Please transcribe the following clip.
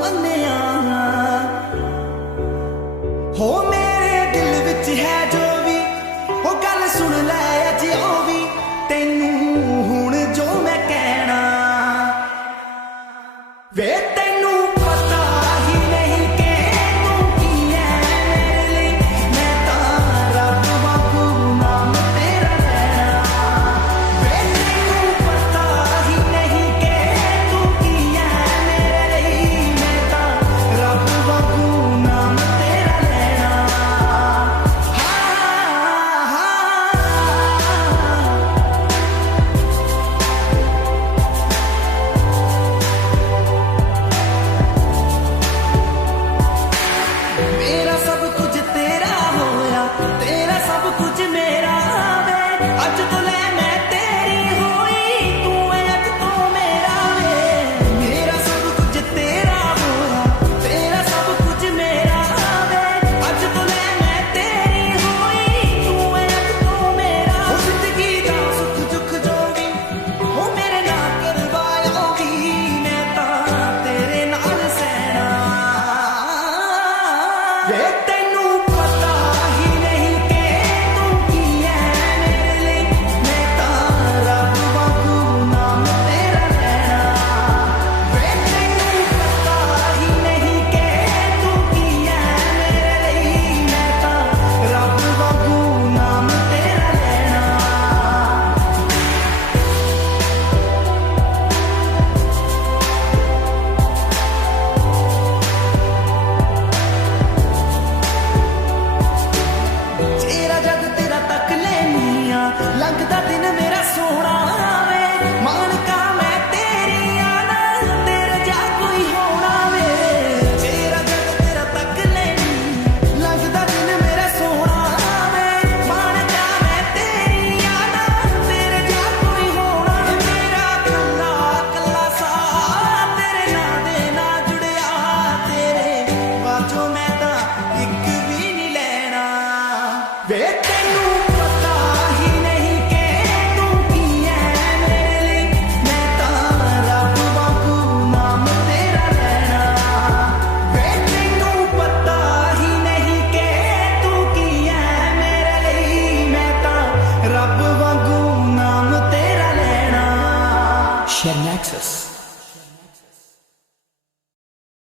ਮੰਨਿਆ ਹੋ ਮੇਰੇ ਦਿਲ ਵਿੱਚ ਹੈ ਜੋ ਵੀ ਉਹ ਗੱਲ ਸੁਣ ਲੈ ਅੱਜ ਉਹ ਵੀ ਤੈਨੂੰ ਹੁਣ ਜੋ ਮੈਂ ਕਹਿਣਾ ਵੇ ਤੈਨੂੰ ਪਤਾ ਹੀ ਨਹੀਂ ਕਿ ਤੂੰ ਕੀ ਹੈ ਮੇਰੇ ਲਈ ਮੈਂ ਤਾਂ ਰੱਬ ਵਾਂਗੂ ਨਾਮ ਤੇਰਾ ਲੈਣਾ ਵੇ ਤੈਨੂੰ ਪਤਾ ਹੀ ਨਹੀਂ ਕਿ ਤੂੰ ਕੀ ਹੈ ਮੇਰੇ ਲਈ ਮੈਂ ਤਾਂ ਰੱਬ ਵਾਂਗੂ ਨਾਮ ਤੇਰਾ ਲੈਣਾ ਮੇਰਾ ਸਭ ਕੁਝ ਤੇਰਾ ਹੋਇਆ ਤੇਰਾ ਸਭ ਕੁਝ ਮੇਰਾ ਵੇ ਅੱਜ ਤੋਂ ਲੈ ਮੈਂ ਤੇਰੀ ਹੋਈ ਤੂੰ ਐ ਅੱਜ ਤੋਂ ਮੇਰਾ ਵੇ ਮੇਰਾ ਸਭ ਕੁਝ ਤੇਰਾ ਹੋਇਆ ਤੇਰਾ ਸਭ ਕੁਝ ਮੇਰਾ ਵੇ ਅੱਜ ਤੋਂ ਲੈ ਮੈਂ ਤੇਰੀ ਹੋਈ ਤੂੰ ਐ ਅੱਜ ਤੋਂ ਮੇਰਾ ਉਹ ਜ਼ਿੰਦਗੀ ਦਾ ਸੁੱਖ ਦੁੱਖ ਜੋ ਵੀ ਉਹ ਮੇਰੇ ਨਾਲ ਕਰਵਾਇਆ ਵੀ ਮੈਂ ਤਾਂ ਤੇਰੇ ਨਾਲ ਸਹਿਣਾ ਵੇ ਤੈਨੂੰ ਪਤਾ ਹੀ ਨਹੀਂ ਕਿ ਤੂੰ ਕੀ ਹੈ ਮੇਰੇ ਲਈ ਮੈਂ ਤਾਂ ਰੱਬ ਵਾਂਗੂ ਨਾਮ ਤੇਰਾ ਲੈਣਾ ਵੇ ਤੈਨੂੰ ਪਤਾ ਹੀ ਨਹੀਂ ਕਿ ਤੂੰ ਕੀ ਹੈ ਮੇਰੇ ਲਈ ਮੈਂ ਤਾਂ ਰੱਬ ਵਾਂਗੂ ਨਾਮ ਤੇਰਾ ਲੈਣਾ ਤੇਰਾ ਜਗ ਤੇਰਾ ਤੱਕ ਲੈਨੀਆਂ ਲੰਘਦਾ ਦਿਨ ਮੇਰਾ ਸੋਹਣਾ ਵੇ ਮਾਨਕਾ ਮੈਂ ਤੇਰੀ ਆਣਾ ਤੇਰੇ ਜਾ ਕੋਈ ਹੋਣਾ ਵੇ ਤੇਰਾ ਜਗ ਤੇਰਾ ਤੱਕ ਲੈਨੀ ਲੰਘਦਾ ਦਿਨ ਮੇਰਾ ਸੋਹਣਾ ਵੇ ਮਾਨਕਾ ਮੈਂ ਤੇਰੀ ਆਣਾ ਤੇਰੇ ਜਾ ਕੋਈ ਹੋਣਾ ਮੇਰਾ ਕੱਲਾ ਕੱਲਾ ਸਾਹ ਤੇਰੇ ਨਾਂ ਦੇ ਨਾਲ ਜੁੜਿਆ ਤੇਰੇ ਬਾਝੋਂ ਮੈਂ ਤਾਂ ਇੱਕ ਵੀ ਨਹੀਂ ਲੈਣਾ ਵੇ ਤੈਨੂੰ ਪਤਾ ਹੀ ਨਹੀਂ ਕਿ ਤੂੰ ਕੀ ਹੈ ਮੇਰੇ ਲਈ ਮੈਂ ਤਾਂ ਰੱਬ ਵਾਂਗੂ ਨਾਮ ਤੇਰਾ ਲੈਣਾ ਵੇ ਤੈਨੂੰ ਪਤਾ ਹੀ ਨਹੀਂ ਕਿ ਤੂੰ ਕੀ ਹੈ ਮੇਰੇ ਲਈ ਮੈਂ ਤਾਂ ਰੱਬ ਵਾਂਗੂ ਨਾਮ ਤੇਰਾ ਲੈਣਾ Share Nexus.